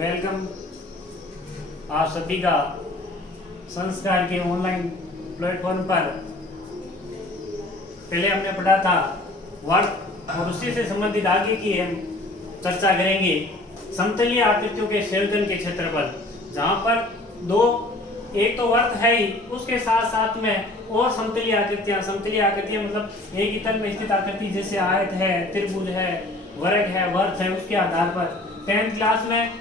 Welcome आप सभी का संस्कार के ऑनलाइन प्लेटफॉर्म पर। पहले हमने पढ़ा था वर्ग और उसी से संबंधित आगे की हम चर्चा करेंगे समतलीय आकृतियों के संयोजन के क्षेत्रफल, जहां पर दो एक तो वर्ग है ही, उसके साथ साथ में और समतलीय आकृतियां मतलब एक ही तल में स्थित आकृति जैसे आयत है, त्रिभुज है, वर्ग है, वर्त है, उसके आधार पर 10th क्लास में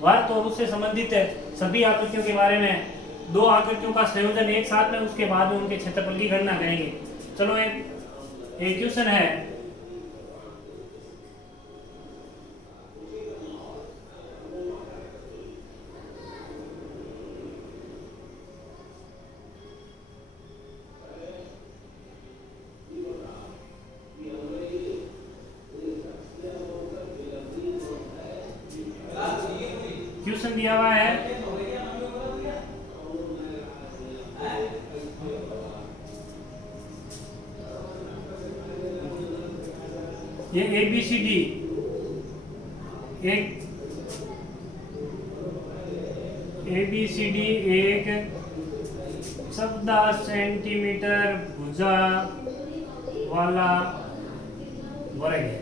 वर्त और उससे संबंधित सभी आकृतियों के बारे में दो आकृतियों का संयोजन एक साथ में, उसके बाद में उनके क्षेत्रफल की गणना करेंगे। चलो एक क्वेश्चन है, क्वेश्चन दिया हुआ है ये ABCD एक 14 सेंटीमीटर भुजा वाला वर्ग है।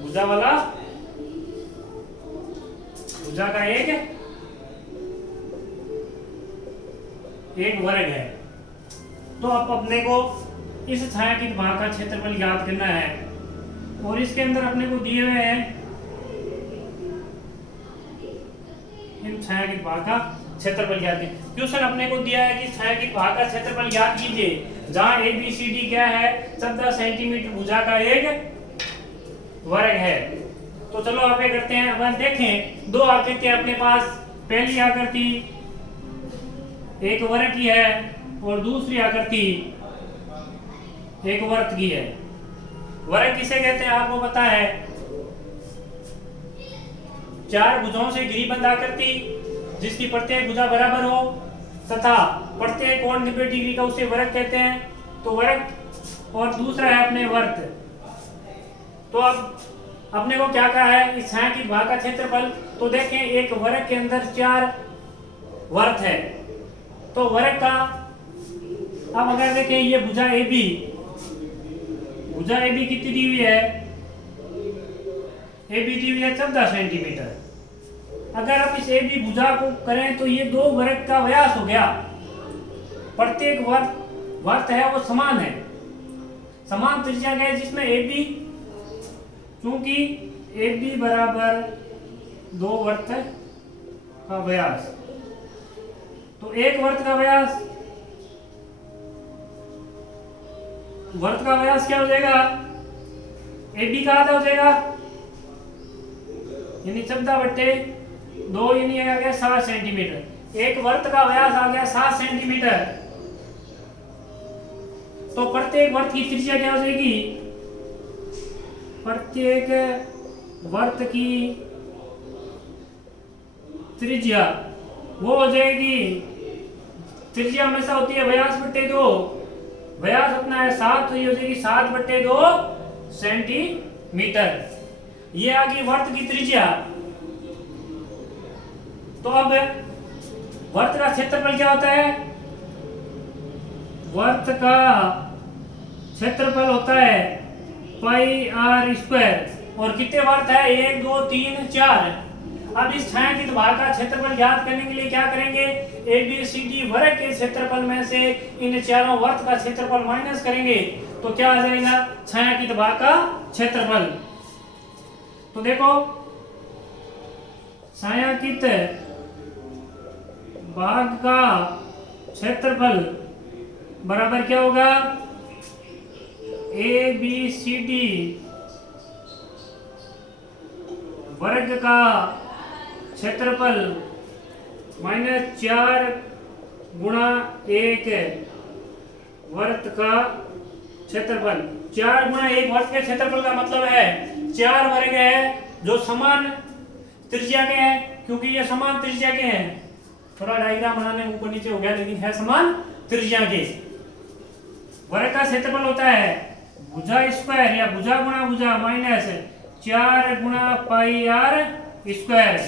भुजा का एक वर्ग है। तो अब अपने को इस छायांकित भाग का क्षेत्रफल ज्ञात करना है और इसके अंदर अपने को दिए हुए हैं इन छायांकित भाग का क्षेत्रफल ज्ञात कीजिए। क्वेश्चन अपने को दिया है कि छायांकित भाग का क्षेत्रफल ज्ञात कीजिए, जहां ABCD क्या है 14 सेंटीमीटर भुजा का एक वर्ग है। तो चलो आप ये करते हैं, अब देखें दो आकृतियां अपने पास। पहली आकृति एक वर्ग की है और दूसरी आकृति एक वर्त की है। वर्ग किसे कहते हैं आपको पता है, चार भुजाओं से घिरी बंद आकृति जिसकी प्रत्येक भुजा बराबर हो तथा प्रत्येक कोण 90 डिग्री का, उसे वर्ग कहते हैं। तो वर्ग और दूसरा है अपने वर्त। तो अब अपने को क्या कहा है इस छायांकित भाग का क्षेत्रफल, तो देखें एक वर्ग के अंदर 4 वर्त है। तो वर्ग का अब अगर देखें ये भुजा AB कितनी दी हुई है, AB दी हुई है 14 सेंटीमीटर। अगर आप इस AB भुजा को करें तो ये दो वर्ग का व्यास हो गया। प्रत्येक वर्त है वो समान है, समान त्रिज्या है, जिसमें AB क्योंकि AB बराबर दो वर्त का व्यास, तो एक वर्त का व्यास क्या हो जाएगा, AB का आधा हो जाएगा, यानी 14/2 यानी आ गया 7 सेंटीमीटर। एक वर्त का व्यास आ गया 7 सेंटीमीटर। तो प्रत्येक वर्त की त्रिज्या क्या हो जाएगी, प्रत्येक वर्त की त्रिज्या वो हो जाएगी, त्रिज्या हमेशा होती है व्यास/2। व्यास अपना है 7, तो ये हो जाएगी 7/2 सेंटीमीटर। ये आ गई वर्त की त्रिज्या। तो अब वर्त का क्षेत्रफल क्या होता है, वर्त का क्षेत्रफल होता है πr²। और कितने वर्त है, 1 2 3 4। अब इस छायांकित भाग का क्षेत्रफल ज्ञात करने के लिए क्या करेंगे, ABCD वर्ग के क्षेत्रफल में से इन चारों वर्त का क्षेत्रफल माइनस करेंगे, तो क्या आ जाएगा छायांकित भाग का क्षेत्रफल। तो देखो छायांकित भाग का क्षेत्रफल बराबर क्या होगा, ABCD वर्ग का क्षेत्रफल -4 गुणा 1 वर्त का क्षेत्रफल। 4 गुणा 1 वर्त के क्षेत्रफल का मतलब है 4 वर्ग है जो समान त्रिज्या के हैं, क्योंकि ये समान त्रिज्या के हैं। थोड़ा डायग्राम बनाने में ऊपर नीचे हो गया, लेकिन है समान त्रिज्या के। वर्ग का क्षेत्रफल होता है भुजा स्क्वायर या भुजा गुणा भुजा माइनस 4 गुणा पाई आर स्क्वायर।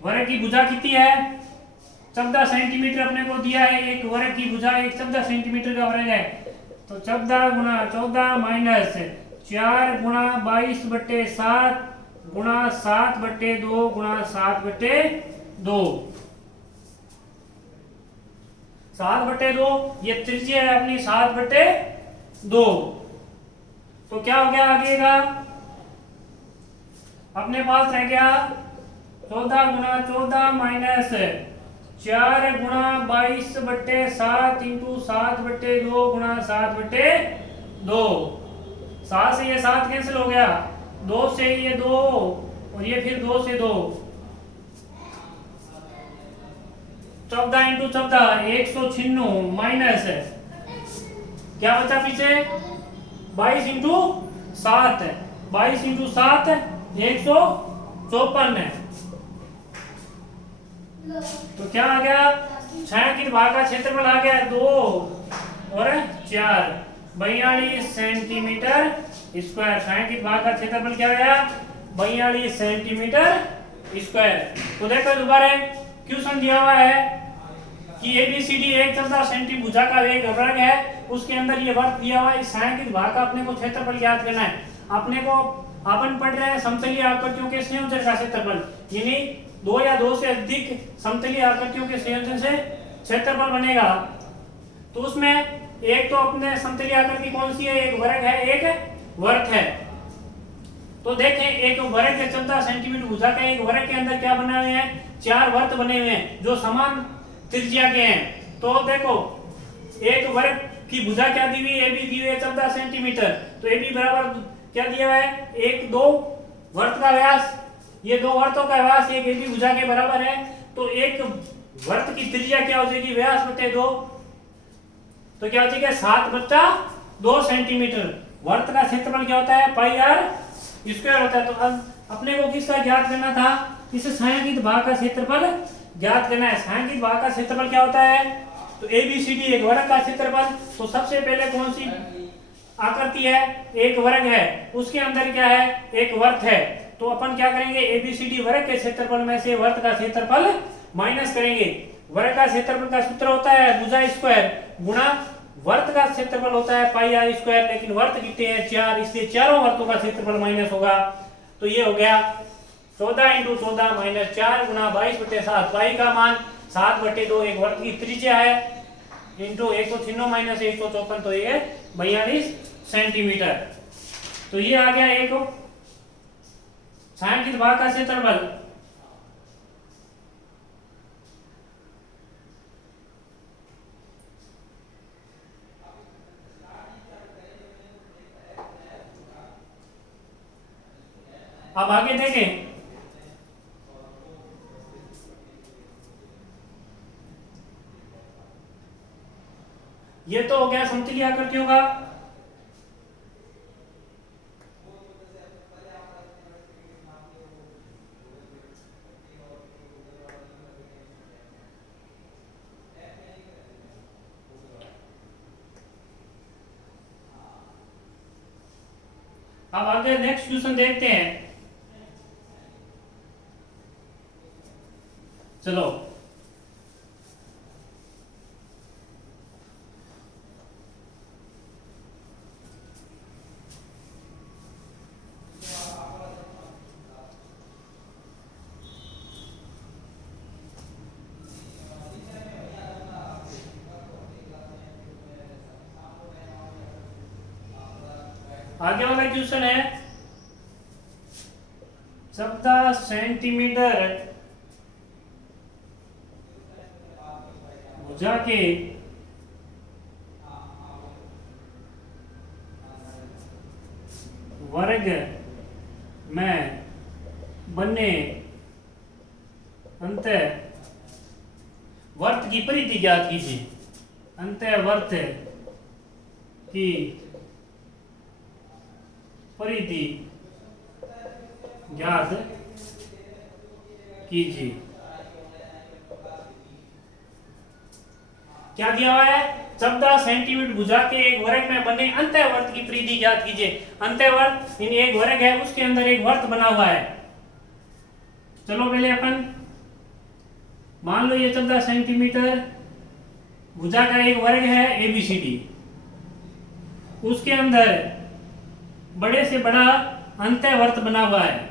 वर्ग की भुजा कितनी है? 14 सेंटीमीटर अपने को दिया है। एक वर्ग की भुजा एक 14 सेंटीमीटर का वर्ग है। तो 14 गुणा 14 माइनस 4 गुणा 22/7 गुणा 7/2 गुणा 7/2। 7/2 ये त्रिज्या है अपनी 7/2। तो क्या हो गया आगे का? अपने पास रह गया 14 गुणा 14 माइनस 4 गुणा 22/7 इंटू 7/2 गुणा 7/2। 7 से ये 7 कैंसिल हो गया, 2 से ये 2 और ये फिर 2 से 2। 14 इंटू 14 196 माइनस क्या बचा पीछे 22 इंटू 7 22 इंटू 7 154 है। तो क्या आ गया? 6 की भाग का क्षेत्रफल आ गया 2 और 4 42 सेंटीमीटर स्क्वायर। 6 की भाग का क्षेत्रफल क्या गया? 42 सेंटीमीटर स्क्वायर। तो देखो दोबारा क्वेश्चन दिया हुआ है कि एबीसीडी एक 14 सेंटी भुजा का एक वर्ग है, उसके अंदर ये वर्ग दिया हुआ है। इस 6 की भाग का अपने को क्षेत्रफल ज्ञात करना है। अपने को अपन पढ़ रहे हैं समतलीय आकृतियों के संयोजन का क्षेत्रफल, यानी 2 या 2 से अधिक समतलीय आकृतियों के संयोजन से क्षेत्रफल बनेगा। तो उसमें एक तो अपने समतलीय आकृति कौन सी है? एक वर्ग है, एक वर्त है। तो देखें एक वर्ग के 14 सेंटीमीटर भुजा का एक वर्ग के अंदर क्या बने हुए हैं? 4 वर्त बने हुए हैं जो समान त्रिज्या के हैं। तो देखो एक वर्ग की भुजा क्या दी हुई है? ए बी दी हुई है 14 सेंटीमीटर। तो ए बी बराबर क्या दिया हुआ है? 1 2 वर्त का व्यास, ये 2 वर्तों का व्यास एक ए बी भुजा के बराबर है। तो एक वर्त की त्रिज्या क्या हो जाएगी? व्यास बटे 2। तो क्या हो जाएगा? 7/2 सेंटीमीटर। वर्त का क्षेत्रफल क्या होता है? पाई आर स्क्वायर होता है। तो अब अपने को किसका ज्ञात करना था? इस छायांकित भाग का क्षेत्रफल ज्ञात करना है। छायांकित भाग का क्षेत्रफल क्या होता है? तो एबीसीडी एक वर्ग का क्षेत्रफल। तो सबसे पहले कौन सी आकृति है? एक वर्ग है, उसके अंदर क्या है? एक वर्त है। तो अपन क्या करेंगे? एबीसीडी वर्ग के क्षेत्रफल में से वर्त का क्षेत्रफल माइनस करेंगे। वर्ग का क्षेत्रफल का सूत्र होता है भुजा स्क्वायर गुणा वर्त का क्षेत्रफल होता है पाई आर स्क्वायर। लेकिन वर्त कितने हैं? 4, इसलिए चारों वर्तों का क्षेत्रफल माइनस होगा। तो ये हो गया 14 इंटू 14 माइनस 4 गुणा 22/7। पाई का मान 7/2 एक वर्त की त्रिज्या है इंटू 196 माइनस 154, तो ये 42 सेंटीमीटर। तो ये आ गया एक छायांकित भाग का क्षेत्रफल। अब आगे देखें, ये तो हो गया समतलीय आकृतियों का। अब आगे नेक्स्ट क्वेश्चन देखते हैं। चलो आगे वाला क्वेश्चन है 14 सेंटीमीटर भुजा के वर्ग में बने अंत वर्त की परिधि ज्ञात कीजिए। अंत वर्त की परिधि ज्ञात कीजिए। क्या दिया हुआ है? 14 सेंटीमीटर भुजा के एक वर्ग में बने अंतःवर्त की परिधि ज्ञात कीजिए। अंतःवर्त इन एक वर्ग है, उसके अंदर एक वर्त बना हुआ है। चलो पहले अपन मान लो ये 14 सेंटीमीटर भुजा का एक वर्ग है ABCD, उसके अंदर बड़े से बड़ा अंतःवर्त बना हुआ है।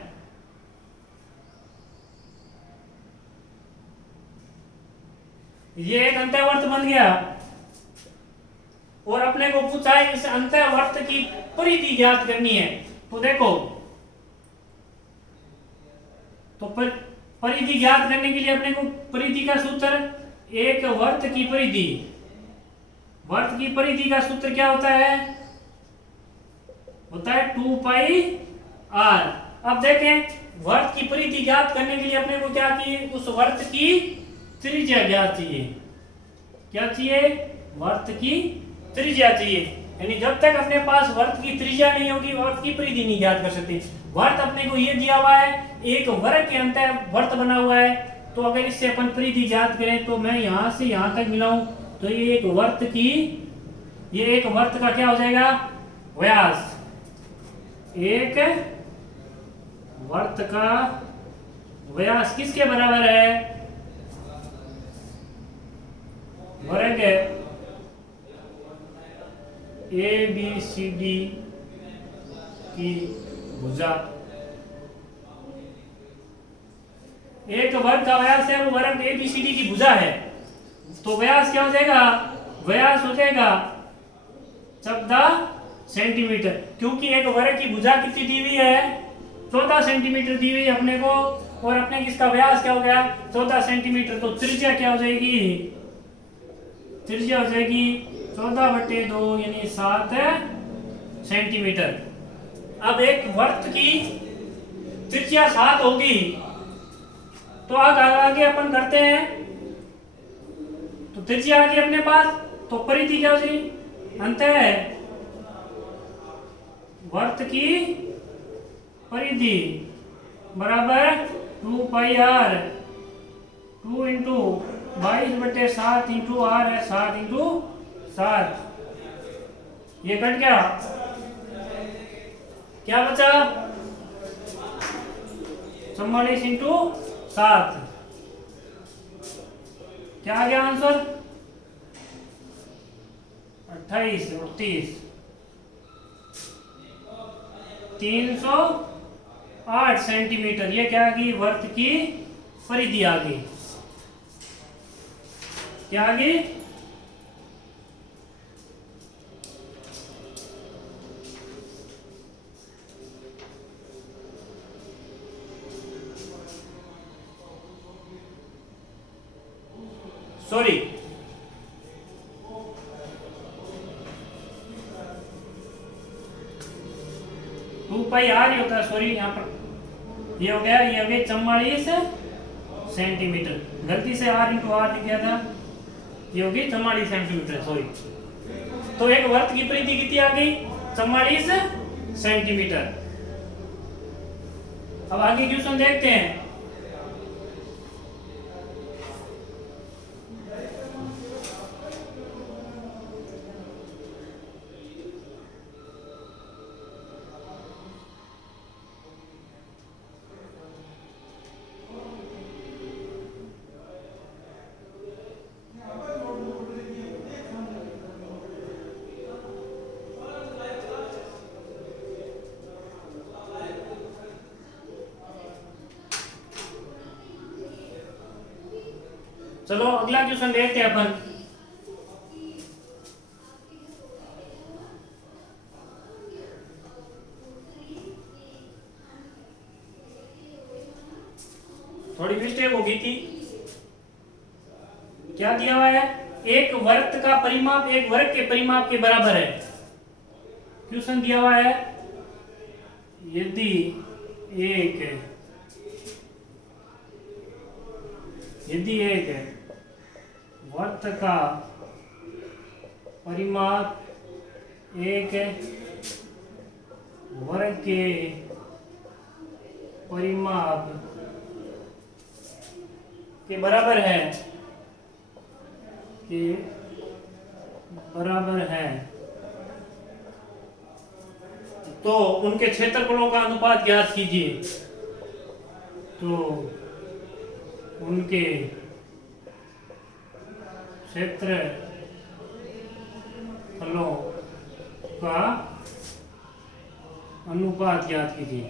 ये एक अंतःवर्त बन गया और अपने को पूछा है इस अंतःवर्त की परिधि ज्ञात करनी है। तो देखो, तो परिधि ज्ञात करने के लिए अपने को परिधि का सूत्र, एक वर्त की परिधि, वर्त की परिधि का सूत्र क्या होता है? होता है 2 पाई r। अब देखें, वर्त की परिधि ज्ञात करने के लिए अपने को क्या चाहिए? उस वर्त की त्रिज्या ज्ञात चाहिए। क्या चाहिए? वर्त की त्रिज्या चाहिए। यानी जब तक अपने पास वर्त की त्रिज्या नहीं होगी, वर्त की परिधि नहीं ज्ञात कर सकते। वर्त अपने को ये दिया हुआ है, एक वर्ग के अंतःवर्त बना हुआ है। तो अगर इससे अपन परिधि ज्ञात करें तो मैं यहां से यहां तक मिलाऊं तो ये एक वर्त की, ये एक वर्त का क्या हो जाएगा? व्यास। एक वर्त का व्यास किसके बराबर है? वर्ग ABCD की भुजा। एक वर्ग का व्यास है, वो वर्ग ABCD की भुजा है। तो व्यास क्या हो जाएगा? व्यास हो जाएगा 14 सेंटीमीटर, क्योंकि एक वर्ग की भुजा कितनी दी हुई है? 14 सेंटीमीटर दी हुई अपने को, और अपने किसका व्यास क्या हो गया? 14 सेंटीमीटर। तो त्रिज्या क्या हो जाएगी? त्रिज्या हो जाएगी 14/2 यानी 7 सेंटीमीटर। अब एक वर्त की त्रिज्या 7 होगी तो आगे अपन करते हैं। तो त्रिज्या आ गई अपने पास, तो परिधि क्या हो जाएगी? अंतः वर्त की परिधि बराबर 2 पाई r, 2 इंटू 22/7 इंटू r है 7 इंटू 7। ये कट गया, क्या बचा? 44 इंटू 7। क्या आ गया आंसर? 28 और 30, 308 सेंटीमीटर। ये क्या आ गई? वर्त की परिधि आ गई। क्या आ गई? सॉरी, टू पाई आर ही होता है। सॉरी, यहाँ पर ये हो गया, ये हो गया 44 सेंटीमीटर। गलती से r इंटू आर लिख गया था, ये होगी 44 सेंटीमीटर। सॉरी। तो एक वर्त की परिधि कितनी आ गई? 44 सेंटीमीटर। अब आगे क्वेश्चन देखते हैं। चलो अगला क्वेश्चन देखते हैं अपन। थोड़ी मिस्टेक हो गई थी। क्या दिया हुआ है? एक वर्त का परिमाप एक वर्ग के परिमाप के बराबर है। क्वेश्चन दिया हुआ है, यदि एक वर्त का परिमाप एक वर्ग के परिमाप के बराबर है, कि बराबर है तो उनके क्षेत्रफलों का अनुपात ज्ञात कीजिए। तो उनके क्षेत्रफलों का अनुपात ज्ञात कीजिए।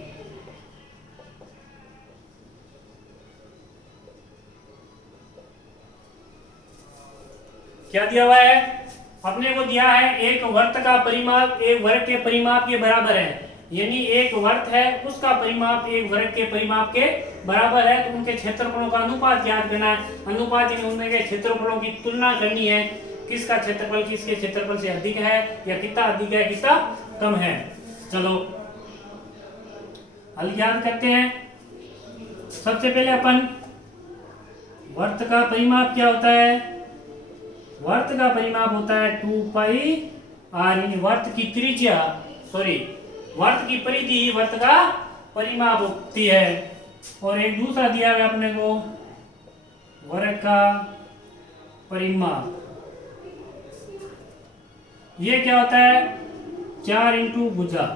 क्या दिया हुआ है? अपने को दिया है एक वर्त का परिमाप एक वर्ग के परिमाप के बराबर है, यानी एक वर्त है उसका परिमाप एक वर्ग के परिमाप के बराबर है, तो उनके क्षेत्रफलों का अनुपात ज्ञात करना है। अनुपात यानी उनके क्षेत्रफलों की तुलना करनी है, किसका क्षेत्रफल किसके क्षेत्रफल से अधिक है या कितना अधिक है कितना कम है। चलो हल ज्ञात करते हैं। सबसे पहले अपन वर्त का परिमाप क्या होता है? वर्त का परिमाप होता है 2 पाई आर, वर्त की त्रिज्या वर्त की परिधि वर्त का परिमाप होती है। और एक दूसरा दिया गया अपने को वर्ग का परिमाप, ये क्या होता है 4 इंटू भुजा।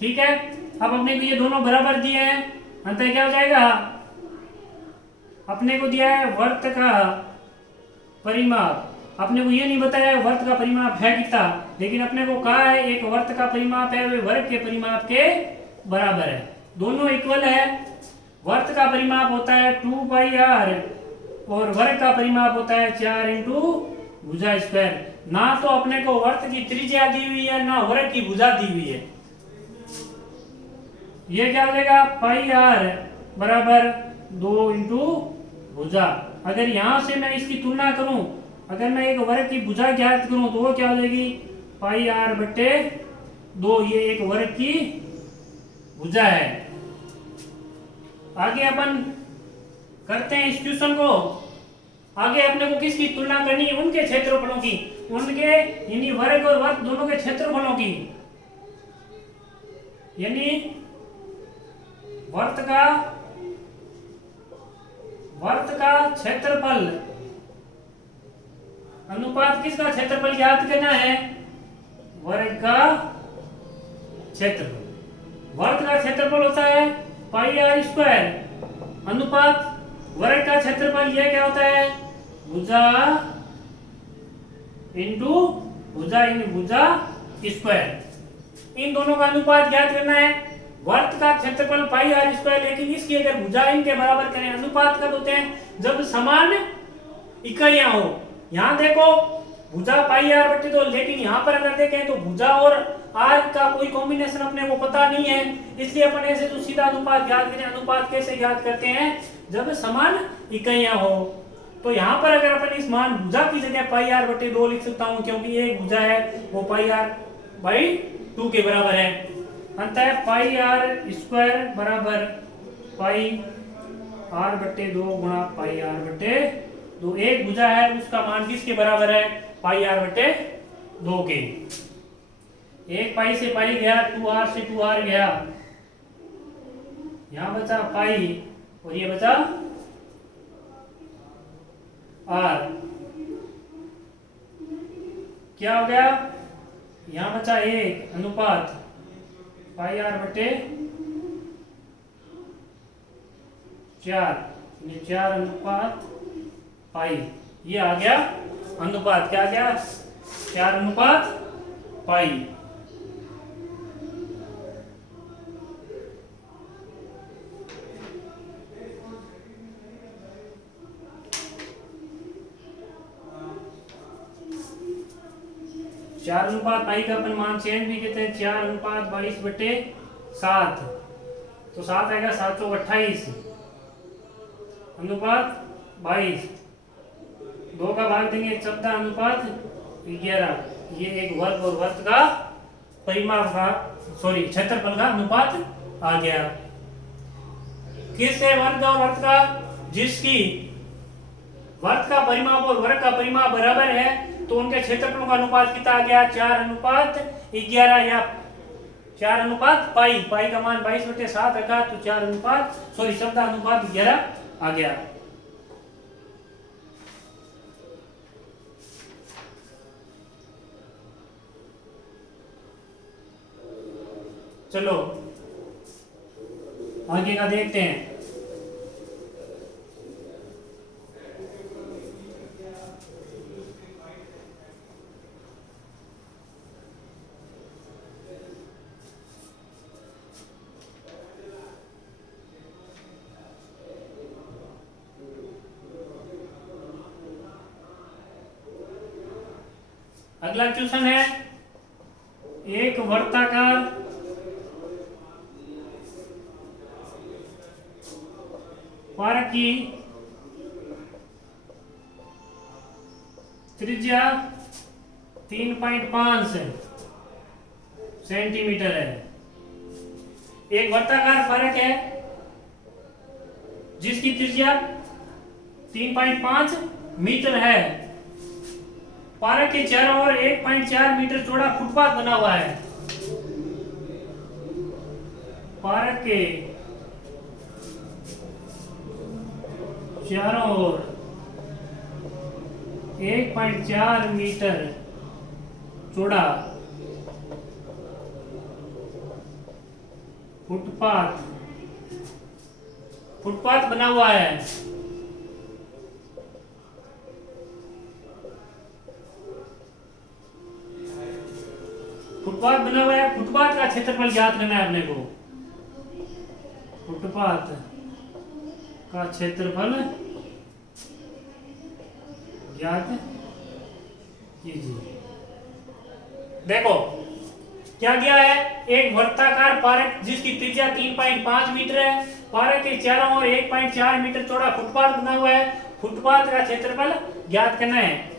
ठीक है, अब अपने को ये दोनों बराबर दिए हैं, अंतर क्या हो जाएगा? अपने को दिया है वर्त का परिमाप, अपने को ये नहीं बताया वर्त का परिमाप है कितना, लेकिन अपने को कहा है एक वर्त का परिमाप है वे वर्ग के परिमाप के बराबर है, दोनों इक्वल है। वर्त का परिमाप होता है 2 पाई आर और वर्ग का परिमाप होता है 4 इंटू भुजा स्क्वायर। ना तो अपने को वर्त की त्रिज्या दी हुई है ना वर्ग की भुजा दी हुई है। ये क्या हो जाएगा पाई आर बराबर 2 इंटू भुजा। अगर यहां से मैं इसकी तुलना करूं, अगर मैं एक वर्ग की भुजा ज्ञात करूं तो वो क्या हो जाएगी पाई आर बटे 2, ये एक वर्ग की भुजा है। आगे अपन करते हैं इस क्वेश्चन को। आगे अपने को किसकी तुलना करनी है? उनके क्षेत्रफलों की, उनके यानी वर्ग और वर्ग दोनों के क्षेत्रफलों की, यानी वर्त का क्षेत्रफल अनुपात किसका क्षेत्रफल ज्ञात करना है? वर्ग का क्षेत्रफल। वर्ग का क्षेत्रफल होता है पाई आर स्क्वायर अनुपात वर्ग का क्षेत्रफल, यह क्या होता है भुजा इंटू भुजा इन भुजा स्क्वायर। इन दोनों का अनुपात ज्ञात करना है। वर्त का क्षेत्रफल पाई आर स्क्वायर, लेकिन इसकी अगर भुजा इनके बराबर करें, अनुपात कब होते हैं? जब समान इकाइयां हो। यहाँ देखो भुजा पाई आर बटे 2, लेकिन यहाँ पर अगर देखें तो भुजा और आर का कोई कॉम्बिनेशन अपने को पता नहीं है, इसलिए अपन ऐसे तो सीधा अनुपात ज्ञात करें। अनुपात कैसे ज्ञात करते हैं? जब समान इकाइयां हो। तो यहाँ पर अगर अपन इस मान भुजा की जगह पाई आर बटे 2 लिख सकता हूँ, क्योंकि एक भुजा है वो पाई आर बाई 2 के बराबर है। अंतः पाई आर स्क्वायर बराबर पाई आर बटे 2 गुणा पाई आर बटे 2। एक भुजा है उसका मान किसके बराबर है? पाई आर बटे 2 के। एक पाई से पाई गया, 2r से 2r गया, यहां बचा पाई और ये बचा r। क्या हो गया? यहां बचा 1 अनुपात पाई आर बटे 4, 4 अनुपात पाई। ये आ गया अनुपात, क्या आ गया 4 अनुपात पाई। चार अनुपात पाई का अपन मान चेंज भी कहते हैं, 4 अनुपात 22 बटे 7, तो 7 आएगा 728 अनुपात 22। 2 का भाग देंगे 14 अनुपात 11। ये एक वर्ग और वर्ग का परिमाप का क्षेत्रफल का अनुपात आ गया। किससे वर्ग और वर्ग का? जिसकी वर्ग का परिमाप और वर्ग का परिमाप बराबर है तो उनके क्षेत्रफलों का अनुपात कितना आ गया? 4 अनुपात 11 या 4 अनुपात पाई। पाई का मान 22 बटे 7 रखा तो 14 अनुपात 11 आ गया। चलो आगे का देखते हैं। अगला क्वेश्चन है, एक वर्ताकार पारक की त्रिज्या 3.5 सेंटीमीटर है। एक वर्ताकार फलक है जिसकी त्रिज्या 3.5 मीटर है। पार्क के चारों ओर 1.4 मीटर चौड़ा फुटपाथ बना हुआ है। पार्क के चारों ओर 1.4 मीटर चौड़ा फुटपाथ बना हुआ है। फुटपाथ बना हुआ है। फुटपाथ का क्षेत्रफल ज्ञात करना है अपने को। फुटपाथ का क्षेत्रफल ज्ञात कीजिए। देखो क्या दिया है, एक वर्ताकार पार्क जिसकी त्रिज्या 3.5 मीटर है। पार्क के चारों ओर 1.4 मीटर चौड़ा फुटपाथ बना हुआ है। फुटपाथ का क्षेत्रफल ज्ञात करना है।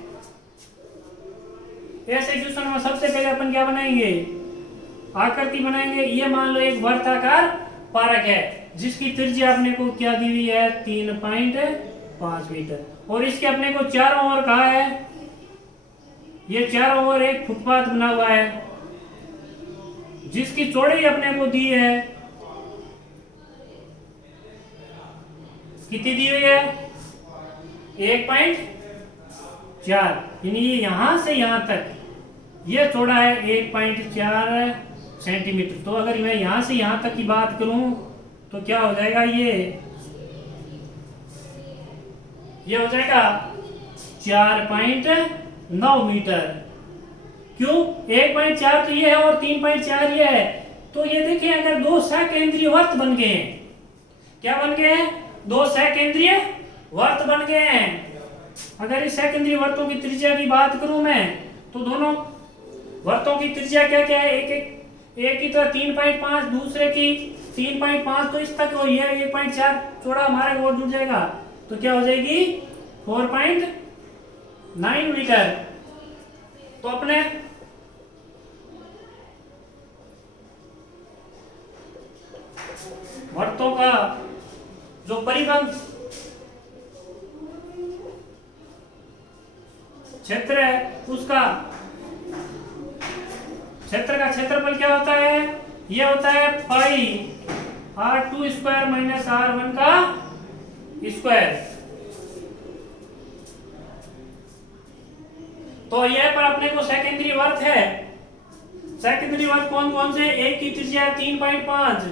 ऐसे क्वेश्चन में सबसे पहले अपन क्या बनाएंगे, आकृति बनाएंगे। ये मान लो एक वर्ताकार पार्क है जिसकी त्रिज्या अपने को क्या दी हुई है, 3.5 मीटर, और इसके अपने को चारों ओर कहा है, ये चारों ओर एक फुटपाथ बना हुआ है जिसकी चौड़ाई अपने को दी है, कितनी दी हुई है, 1.4, यानी ये यहां से यहां तक ये चौड़ा है 1.4 सेंटीमीटर। तो अगर मैं यहां से यहां तक की बात करूं तो क्या हो जाएगा, ये हो जाएगा 4.9 मीटर। क्यों, 1.4 तो ये है और 3.4 ये है। तो ये देखिए, अगर दो सकेंद्रीय वर्त बन गए हैं, क्या बन गए हैं, दो सकेंद्रीय वर्त बन गए हैं। अगर इस सकेंद्रीय वर्तों की त्रिज्या की बात करूं मैं, तो दोनों वर्तों की त्रिज्या क्या क्या है, एक की तो 3.5, दूसरे की 3.5, तो इस तक और ये 1.4 चौड़ा हमारा और जुड़ जाएगा, तो क्या हो जाएगी 4.9 मीटर। तो अपने वर्तों का जो परिबंध क्षेत्र है, उसका क्षेत्र का क्षेत्रफल क्या होता है, यह होता है पाई r2 स्क्वायर माइनस r1 का स्क्वायर। तो यह पर अपने को सेकेंडरी वर्त है। सेकेंडरी वर्त कौन कौन से, एक की त्रिज्या है 3.5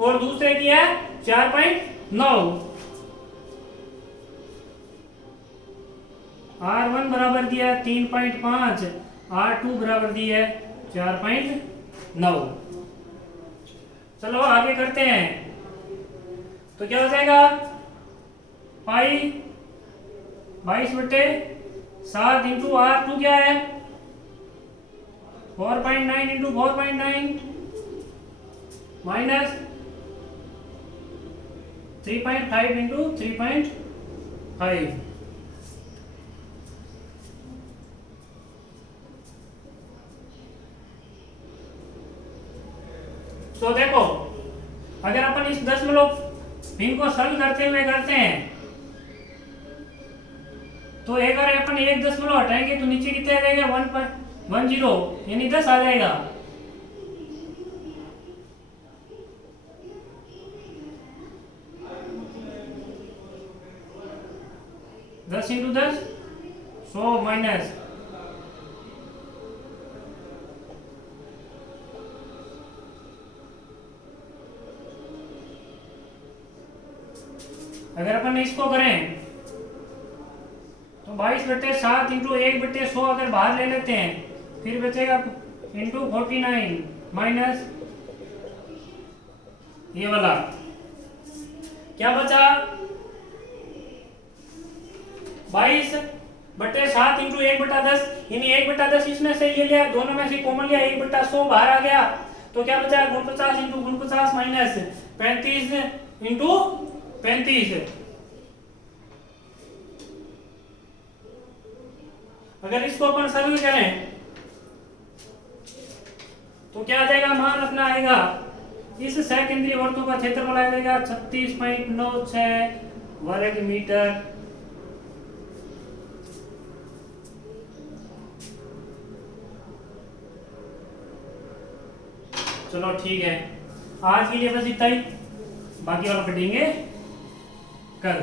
और दूसरे की है 4.9। r1 बराबर दिया है 3.5, r2 बराबर दिया है 4.9। चलो आगे करते हैं। तो क्या हो जाएगा, पाई 22/7 इंटू r2 क्या है 4.9 इंटू 4.9 माइनस 3.5 इंटू 3.5। तो देखो, अगर अपन इस दशमलव भिन्न को सरल करते हुए करते हैं, तो अगर अपन 1 दशमलव हटाएंगे तो नीचे कितना रहेगा, 1.10, यानी 10 आ जाएगा। दस इंटू 10 100 माइनस 1 अगर अपन इसको करें तो 22/7 इंटू 1/100 अगर बाहर ले लेते हैं, फिर बचेगा इंटू 49 माइनस ये वाला, क्या बचा 22/7 इंटू 1/10, यानी 1/10 इसमें से ये लिया, दोनों में से कॉमन लिया, 1/100 बाहर आ गया, तो क्या बचा 49 इंटू 49 माइनस 35 इंटू 35। अगर इसको अपन सरल करें तो क्या आ जाएगा, मान अपना आएगा इस सकेंद्रीय वर्तों का क्षेत्रफल आ जाएगा 36.96 वर्ग मीटर। चलो ठीक है, आज के लिए बस इतना ही, बाकी और पढ़ेंगे कल।